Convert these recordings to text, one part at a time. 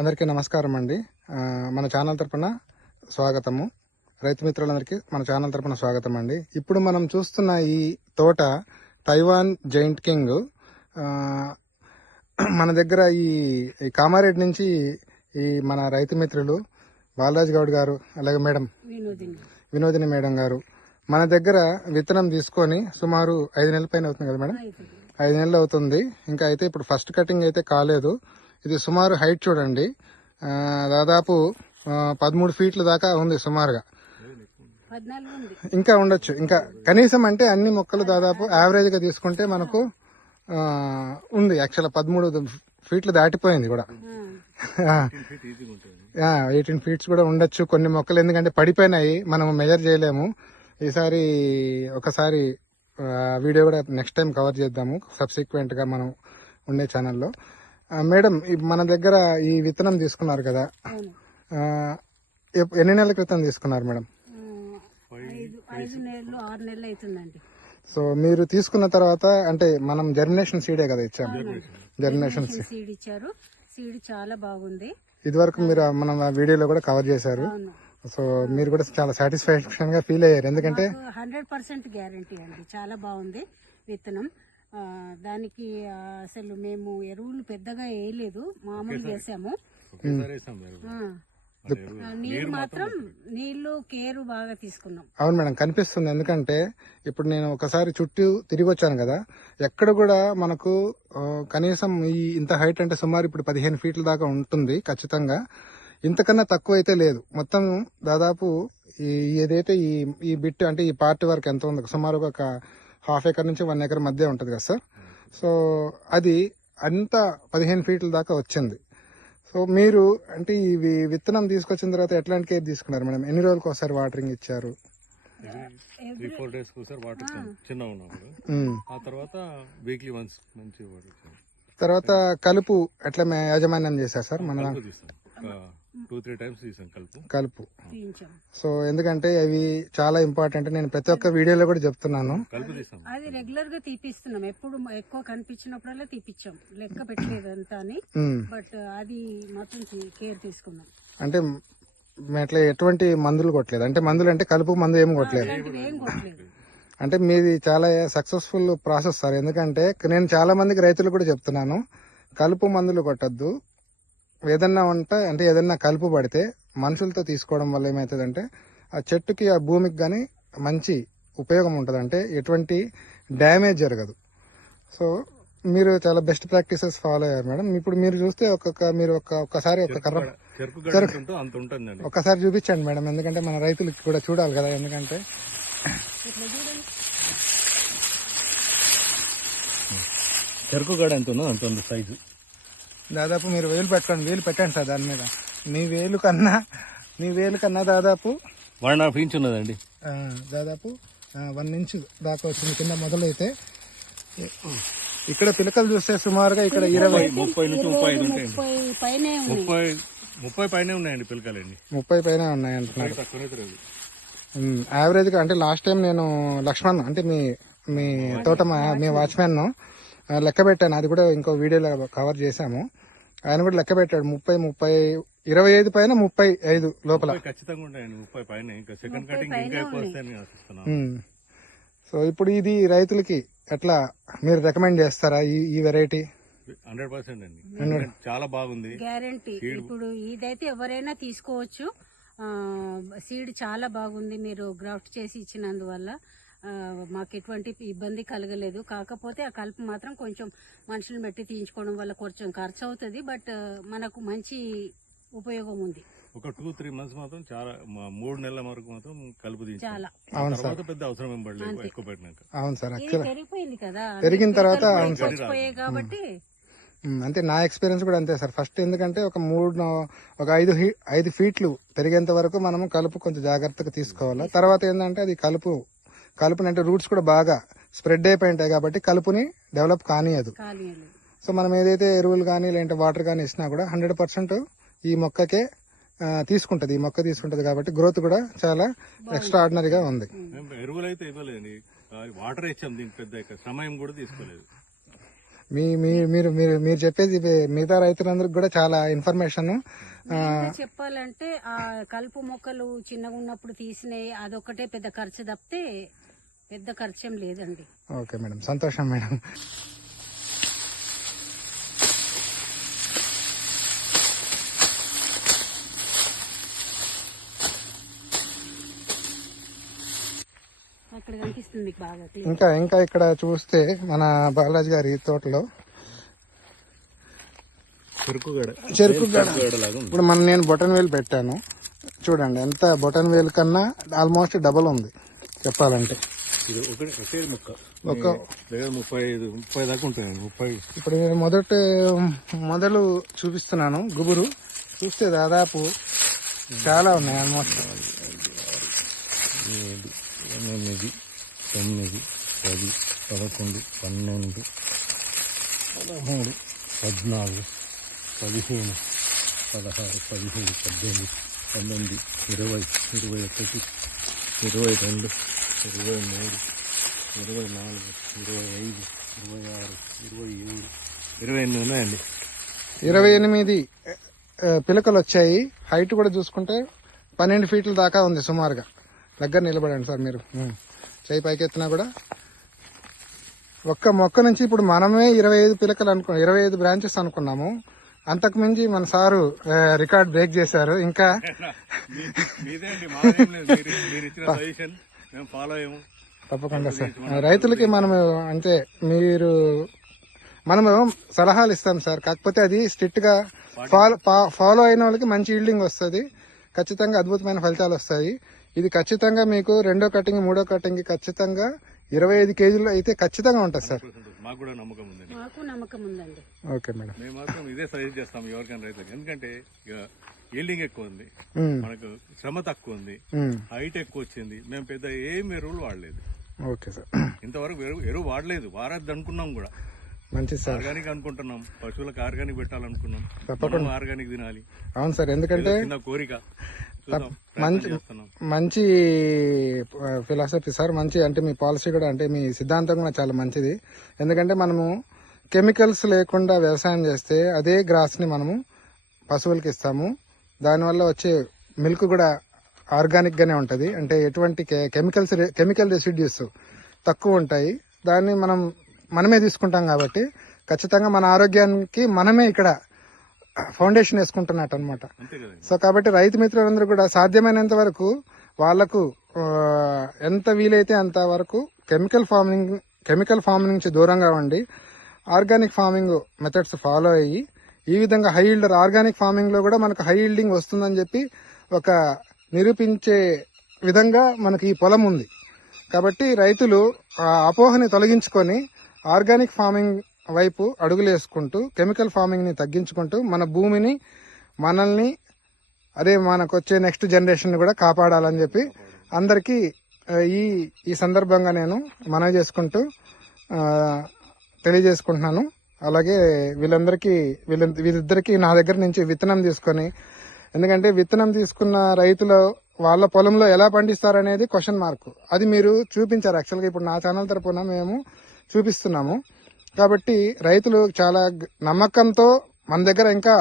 అందరికీ నమస్కారం అండి. మన ఛానల్ తరపున స్వాగతము. రైతు మిత్రులందరికీ మన ఛానల్ తరపున స్వాగతం అండి. ఇప్పుడు మనం చూస్తున్న ఈ తోట తైవాన్ జైంట్ కింగ్. మన దగ్గర ఈ కామారెడ్డి నుంచి ఈ మన రైతు మిత్రులు బాలరాజ్ గౌడ్ గారు, అలాగే మేడం వినోదిని మేడం గారు మన దగ్గర విత్తనం తీసుకొని సుమారు 5 నెలల పైన అవుతుంది కదా మేడం? 5 నెలలు అవుతుంది. ఇంకా అయితే ఇప్పుడు ఫస్ట్ కటింగ్ అయితే కాలేదు. ఇది సుమారు హైట్ చూడండి, దాదాపు 13 ఫీట్ల దాకా ఉంది సుమారుగా. ఇంకా ఉండొచ్చు, ఇంకా కనీసం అంటే అన్ని మొక్కలు దాదాపు యావరేజ్ గా తీసుకుంటే మనకు ఉంది. యాక్చువల్ 13 ఫీట్లు దాటిపోయింది కూడా. 18 ఫీట్స్ కూడా ఉండొచ్చు కొన్ని మొక్కలు, ఎందుకంటే పడిపోయినాయి, మనం మెజర్ చేయలేము. ఈసారి ఒకసారి వీడియో కూడా నెక్స్ట్ టైం కవర్ చేద్దాము సబ్సిక్వెంట్ గా మనం ఉండే ఛానల్లో. మేడం, మన దగ్గర ఈ విత్తనం తీసుకున్నారు కదా, ఎన్ని నెలల క్రితం తీసుకున్నారు మేడం? 5 నెలలు 6 నెలలు అవుతుందండి. సో మీరు తీసుకున్న తర్వాత అంటే మనం జర్మినేషన్ సీడే కదా ఇచ్చాము, జర్మినేషన్ సీడ్ ఇచ్చారు. సీడ్ చాలా బాగుంది. ఇదివరకు మీరు మనం వీడియోలో కూడా కవర్ చేశారు. సో మీరు కూడా చాలా సాటిస్ఫాక్షన్ గా ఫీల్ అయ్యారు, ఎందుకంటే 100% గ్యారంటీ అండి. చాలా బాగుంది విత్తనం. దానికి అసలు మేము ఎరువులు పెద్దగా వేయలేదు, మామూలుగా వేసాము. నీళ్లు కేరు బాగా తీసుకున్నాం. అవును మేడం, కనిపిస్తుంది. ఎందుకంటే ఇప్పుడు నేను ఒకసారి చుట్టూ తిరిగి వచ్చాను కదా, ఎక్కడ కూడా మనకు కనీసం ఇంత హైట్ అంటే సుమారు ఇప్పుడు 15 ఫీట్ల దాకా ఉంటుంది ఖచ్చితంగా. ఇంతకన్నా తక్కువ అయితే లేదు. మొత్తం దాదాపు ఏదైతే ఈ బిట్ అంటే ఈ పార్ట్ వరకు ఎంత ఉంది, సుమారుగా ఒక ½ ఎకర్ నుంచి 1 ఎకర్ మధ్య ఉంటుంది కదా సార్. సో అది అంతా 15 ఫీట్ల దాకా వచ్చింది. సో మీరు అంటే ఇవి విత్తనం తీసుకొచ్చిన తర్వాత ఎట్లాంటి కేర్ తీసుకున్నారు మేడం? ఎన్ని రోజులకు ఒకసారి వాటరింగ్ ఇచ్చారు? 3-4 డేస్ ఒకసారి వాటర్ చిన్న ఉన్నప్పుడు, ఆ తర్వాత వీక్లీ వన్స్ మంచి వాటర్. తర్వాత కలుపు ఎట్లా యాజమాన్యం చేశారు సార్? మన 2-3 టైమ్స్ తీసాం కలుపు. సో ఎందుకంటే అవి చాలా ఇంపార్టెంట్, నేను ప్రతి ఒక్క వీడియోలో కూడా చెప్తున్నాను. అది రెగ్యులర్ గా తీపిస్తున్నాం, ఎప్పుడు ఎక్కువ కనిపించినప్పుడల్లా తీపిచ్చాం, లెక్క పెట్టలేదు అంతా అని. బట్ అది మాత్రం కేర్ తీసుకున్నాం. అంటే అట్లా ఎటువంటి మందులు కొట్టలేదు, అంటే మందులు అంటే కలుపు మందు ఏం కొట్టలేదు. అంటే మీది చాలా సక్సెస్ఫుల్ ప్రాసెస్ సార్. ఎందుకంటే నేను చాలా మందికి రైతులు కూడా చెప్తున్నాను, కలుపు మందులు కొట్టద్దు. ఏదన్నా అంటే ఏదన్నా కలుపు పడితే మనుషులతో తీసుకోవడం వల్ల ఏమవుతుందంటే ఆ చెట్టుకి ఆ భూమికి కానీ మంచి ఉపయోగం ఉంటుంది, అంటే ఎటువంటి డ్యామేజ్ జరగదు. సో మీరు చాలా బెస్ట్ ప్రాక్టీసెస్ ఫాలో అయ్యారు మేడం. ఇప్పుడు మీరు చూస్తే మీరు ఒక్కసారి ఒక కర్ర ఒక్కసారి చూపించండి మేడం, ఎందుకంటే మన రైతులకి కూడా చూడాలి కదా. ఎందుకంటే చెరుకు గడ ఎంత ఉందో అంత ఉంది సైజు. దాదాపు మీరు వేలు పెట్టండి సార్ దాని మీద. నీ వేలు కన్నా దాదాపు 1.5 ఇంచ్ ఉన్నదండి. దాదాపు 1 ఇంచ్ దాకా వచ్చింది కింద మొదలైతే. ఇక్కడ పిలకలు చూస్తే సుమారుగా ఇక్కడ 20-30 నుంచి 35 ఉంటాయండి. 30 పైన ఉన్నాయండి పిలకలండి. 30 పైన ఉన్నాయి అంటున్నారు. యావరేజ్ గా అంటే లాస్ట్ టైం నేను లక్ష్మణ్ అంటే మీ తోట మీ వాచ్మెన్ లెక్క పెట్టాను, అది కూడా ఇంకో వీడియోలో కవర్ చేశాము. ఆయన కూడా లెక్క పెట్టాడు 25 పైన 35 లోపల ఖచ్చితంగా ఉంటాయండి. 30 పైన. ఇంకా సెకండ్ కటింగ్ ఇంకా ఎక్కువ వస్తాయని ఆశిస్తున్నాను. సో ఇప్పుడు ఇది రైతులకి ఎట్లా మీరు రికమెండ్ చేస్తారా ఈ వెరైటీ? 100% అండి, చాలా బాగుంది, గ్యారంటీ. ఇప్పుడు ఇదైతే ఎవరైనా తీసుకోవచ్చు. సీడ్ చాలా బాగుంది, మీరు గ్రాఫ్ట్ చేసి ఇచ్చినందువల్ల మాకు ఎటువంటి ఇబ్బంది కలగలేదు. కాకపోతే ఆ కలుపు మాత్రం కొంచెం మనుషులను పెట్టి తీయించుకోవడం వల్ల కొంచెం ఖర్చు అవుతుంది, బట్ మనకు మంచి ఉపయోగం ఉంది. ఒక 2-3 మంత్స్ మాత్రం చాలా 3 నెలల వరకు మాత్రం కలుపు చాలా. తర్వాత పెద్ద అవసరం ఏం పడలేదు ఎక్కువ పెట్టినాక. అవును సార్, పెరిగిపోయింది కదా, పెరిగిన తర్వాత చచ్చిపోయాయి కాబట్టి. అంటే నా ఎక్స్పీరియన్స్ కూడా అంతే సార్. ఫస్ట్ ఎందుకంటే ఒక 5 ఫీట్లు పెరిగేంత వరకు మనము కలుపు కొంచెం జాగ్రత్తగా తీసుకోవాలి. తర్వాత ఏంటంటే అది కలుపుని అంటే రూట్స్ కూడా బాగా స్ప్రెడ్ అయిపోయి ఉంటాయి కాబట్టి కలుపుని డెవలప్ కానియదు. సో మనం ఏదైతే ఎరువులు కానీ లేదంటే వాటర్ కానీ ఇచ్చినా కూడా 100% ఈ మొక్కకే తీసుకుంటది, ఈ మొక్క తీసుకుంటది కాబట్టి గ్రోత్ కూడా చాలా ఎక్స్ట్రా ఆర్డినరీగా ఉంది. ఎరువులు అయితే ఇవ్వలేదండి, వాటర్ ఇచ్చాం, దీనికి పెద్ద సమయం కూడా తీసుకోలేదు. మీరు చెప్పేది మిగతా రైతులందరికి కూడా చాలా ఇన్ఫర్మేషన్. మెయిన్గా చెప్పాలంటే ఆ కలుపు మొక్కలు చిన్నగా ఉన్నప్పుడు తీసినాయి అదొకటే పెద్ద ఖర్చు తప్పితే పెద్ద ఖర్చేం లేదండి. ఓకే మేడం, సంతోషం మేడం. అక్కడ కనిపిస్తుంది మీకు బాగా clear. ఇంకా ఇక్కడ చూస్తే మన బాలాజీ గారి తోటలో చెరుకు గడ. ఇప్పుడు నేను బొటన్ వేలు పెట్టాను చూడండి, ఎంత బొటన్ వేలు కన్నా ఆల్మోస్ట్ డబుల్ ఉంది చెప్పాలంటే. ఇది ఒకే ముక్క ఒక 30 దాకా ఉంటుంది. 30 ఇప్పుడు నేను మొదలు చూపిస్తున్నాను. గుబురు చూస్తే దాదాపు చాలా ఉన్నాయి. ఆల్మోస్ట్ 7, 8, 9, 10, 11, 12, 13, 14, 15, 16, 17, 18, 19, 20, 21, 22, 23, 24, 25, 26, 27, 28 ఉన్నాయండి. 28 పిలకలు వచ్చాయి. హైట్ కూడా చూసుకుంటే 12 ఫీట్ల దాకా ఉంది సుమారుగా. దగ్గర నిలబడండి సార్ మీరు, చేయి పైకెత్తినా కూడా. ఒక్క మొక్క నుంచి ఇప్పుడు మనమే 25 పిలకలు 25 బ్రాంచెస్ అనుకున్నాము. అంతకు మించి మన సారు రికార్డ్ బ్రేక్ చేశారు. ఇంకా తప్పకుండా సార్, రైతులకి మనము అంటే మనము సలహాలు ఇస్తాం సార్. కాకపోతే అది స్ట్రిక్ట్ గా ఫాలో అయిన వాళ్ళకి మంచి ఈల్డింగ్ వస్తుంది, ఖచ్చితంగా అద్భుతమైన ఫలితాలు వస్తాయి. ఇది ఖచ్చితంగా మీకు రెండో కటింగ్ మూడో కటింగ్ ఖచ్చితంగా 25 కేజీలు అయితే ఖచ్చితంగా ఉంటుంది సార్. మాకు కూడా నమ్మకం ఉందండి. మాకు నమ్మకం ఉందండి. ఓకే మేడం, మేము మాత్రం ఇదే సజెస్ట్ చేస్తాం ఎవరికైనా రైతులకు. ఎందుకంటే ఈల్డింగ్ ఎక్కువ ఉంది, మనకు శ్రమ తక్కువ ఉంది, హైట్ ఎక్కువ వచ్చింది. మేము పెద్ద ఏం ఎరువులు వాడలేదు. ఓకే సార్, ఇంతవరకు ఎరువు వాడలేదు. వారద్దు అనుకున్నాం కూడా, మంచిది సార్. ఆర్గానిక్ అనుకుంటున్నాం, పశువులకు ఆర్గానిక్ పెట్టాలనుకున్నాం, తప్పకుండా ఆర్గానిక్ తినాలి. అవును సార్, ఎందుకంటే చిన్న కోరిక. మంచి ఫిలాసఫీ సార్, మంచి అంటే మీ పాలసీ కూడా అంటే మీ సిద్ధాంతం కూడా చాలా మంచిది. ఎందుకంటే మనము కెమికల్స్ లేకుండా వ్యవసాయం చేస్తే అదే గ్రాస్ ని మనము పశువులకి ఇస్తాము. దానివల్ల వచ్చే మిల్క్ కూడా ఆర్గానిక్ గానే ఉంటది. అంటే ఎటువంటి కెమికల్ రెసిడ్యూస్ తక్కువ ఉంటాయి. దాన్ని మనమే తీసుకుంటాం కాబట్టి ఖచ్చితంగా మన ఆరోగ్యానికి మనమే ఇక్కడ ఫౌండేషన్ వేసుకుంటున్నట్టు అనమాట. సో కాబట్టి రైతు మిత్రులందరూ కూడా సాధ్యమైనంత వరకు వాళ్లకు ఎంత వీలైతే అంత వరకు కెమికల్ ఫార్మింగ్ నుంచి దూరంగా ఉండి ఆర్గానిక్ ఫార్మింగ్ మెథడ్స్ ఫాలో అయ్యి ఈ విధంగా హై ఈల్డర్ ఆర్గానిక్ ఫార్మింగ్ లో కూడా మనకు హై ఈల్డింగ్ వస్తుందని చెప్పి ఒక నిరూపించే విధంగా మనకి ఈ పొలం ఉంది. కాబట్టి రైతులు ఆ అపోహని తొలగించుకొని ఆర్గానిక్ ఫార్మింగ్ వైపు అడుగులేసుకుంటూ కెమికల్ ఫార్మింగ్ ని తగ్గించుకుంటూ మన భూమిని మనల్ని అదే మనకు వచ్చే నెక్స్ట్ జనరేషన్ కూడా కాపాడాలని చెప్పి అందరికీ ఈ సందర్భంగా నేను మనవి చేసుకుంటూ తెలియజేసుకుంటున్నాను. అలాగే వీళ్ళిద్దరికి నా దగ్గర నుంచి విత్తనం తీసుకొని, ఎందుకంటే విత్తనం తీసుకున్న రైతులు వాళ్ళ పొలంలో ఎలా పండిస్తారనేది క్వశ్చన్ మార్క్. అది మీరు చూపించారు. యాక్చువల్గా ఇప్పుడు నా ఛానల్ తరపున మేము చూపిస్తున్నాము. కాబట్టి రైతులు చాలా నమ్మకంతో మన దగ్గర ఇంకా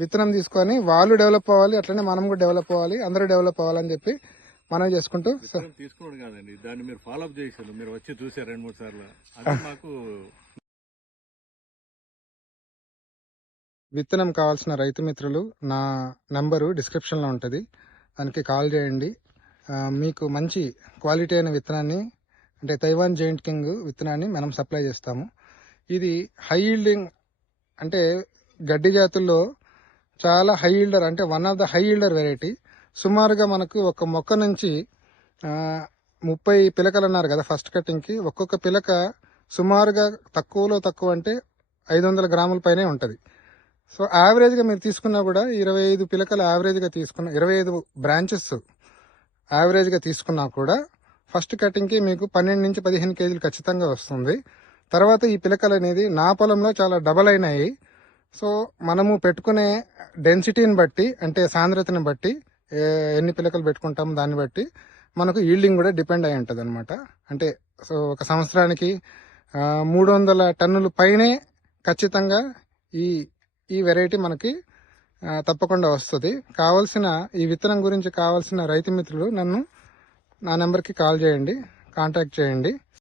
విత్తనం తీసుకొని వాళ్ళు డెవలప్ అవ్వాలి, అట్లనే మనం కూడా డెవలప్ అవ్వాలి, అందరూ డెవలప్ అవ్వాలని చెప్పి మనం చేసుకుంటూ తీసుకోవడం కాదండి, దాన్ని మీరు ఫాలో అప్ చేశారు. మీరు వచ్చి చూసారు 2-3 సార్లు. అది మాకు విత్తనం కావాల్సిన రైతు మిత్రులు నా నంబరు డిస్క్రిప్షన్లో ఉంటుంది, దానికి కాల్ చేయండి. మీకు మంచి క్వాలిటీ అయిన విత్తనాన్ని అంటే తైవాన్ జైంట్ కింగ్ విత్తనాన్ని మనం సప్లై చేస్తాము. ఇది హై ఈల్డింగ్ అంటే గడ్డి జాతుల్లో చాలా హై ఈల్డర్, అంటే one of the high yielder variety. సుమారుగా మనకు ఒక మొక్క నుంచి 30 పిలకలు అన్నారు కదా ఫస్ట్ కటింగ్కి. ఒక్కొక్క పిలక సుమారుగా తక్కువలో తక్కువ అంటే 500 గ్రాముల పైనే ఉంటుంది. సో యావరేజ్గా మీరు తీసుకున్నా కూడా 25 పిలకలు యావరేజ్గా తీసుకున్న 25 బ్రాంచెస్ యావరేజ్గా తీసుకున్నా కూడా ఫస్ట్ కటింగ్కి మీకు 12 నుంచి 15 కేజీలు ఖచ్చితంగా వస్తుంది. తర్వాత ఈ పిలకలు అనేది నా పొలంలో చాలా డబల్ అయినాయి. సో మనము పెట్టుకునే డెన్సిటీని బట్టి అంటే సాంద్రతని బట్టి ఎన్ని పిలకలు పెట్టుకుంటాం దాన్ని బట్టి మనకు ఈల్డింగ్ కూడా డిపెండ్ అయి ఉంటుంది అనమాట. అంటే సో ఒక సంవత్సరానికి 300 టన్నుల పైనే ఖచ్చితంగా ఈ ఈ వెరైటీ మనకి తప్పకుండా వస్తుంది. కావాల్సిన ఈ విత్తనం గురించి కావాల్సిన రైతు మిత్రులు నా నెంబర్కి కాల్ చేయండి, కాంటాక్ట్ చేయండి.